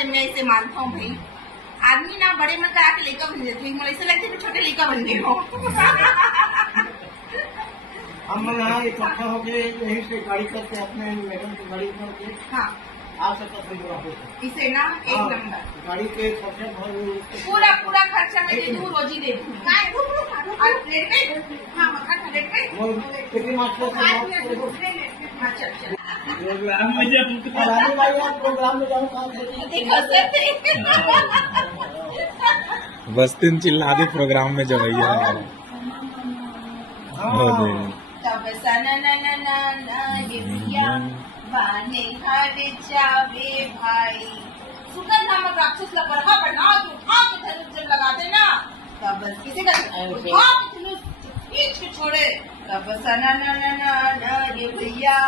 वाले मैं इसे मानता हूँ भाई। आदमी ना बड़े मन करा के लड़का बन जाते हैं, मुझे ऐसा लगता है कि छोटे लड़का बन गए हो। हम यहाँ इकट्ठा होके यहीं से गाड़ी करके अपने मैडम की गाड़ी करके हाँ आ सकता था। इसे ना एक नंबर गाड़ी के खर्चे पूरा पूरा खर्चा मैं दे दूँ, रोजी दे दूँ। प्लेट पे हाँ मक्खन प्लेट पे वो कितनी मात्रा से अच्छा अच्छा प्रोग्राम में जब फलाने वाली आप प्रोग्राम में जाऊँ कहाँ से देखो सर बस 3 चिल्ला दे प्रोग्राम में जवैया हो दे तब सना ना ना ना ना ये भैया बाने हरे जावे भाई। सुगंध नामक राक्षस ला बरहा बना के उठा के धनुष जब लगाते ना तब बस किसी का उठा के धनुष खींच के छोड़े तब सना ना ना ना ना ये भैया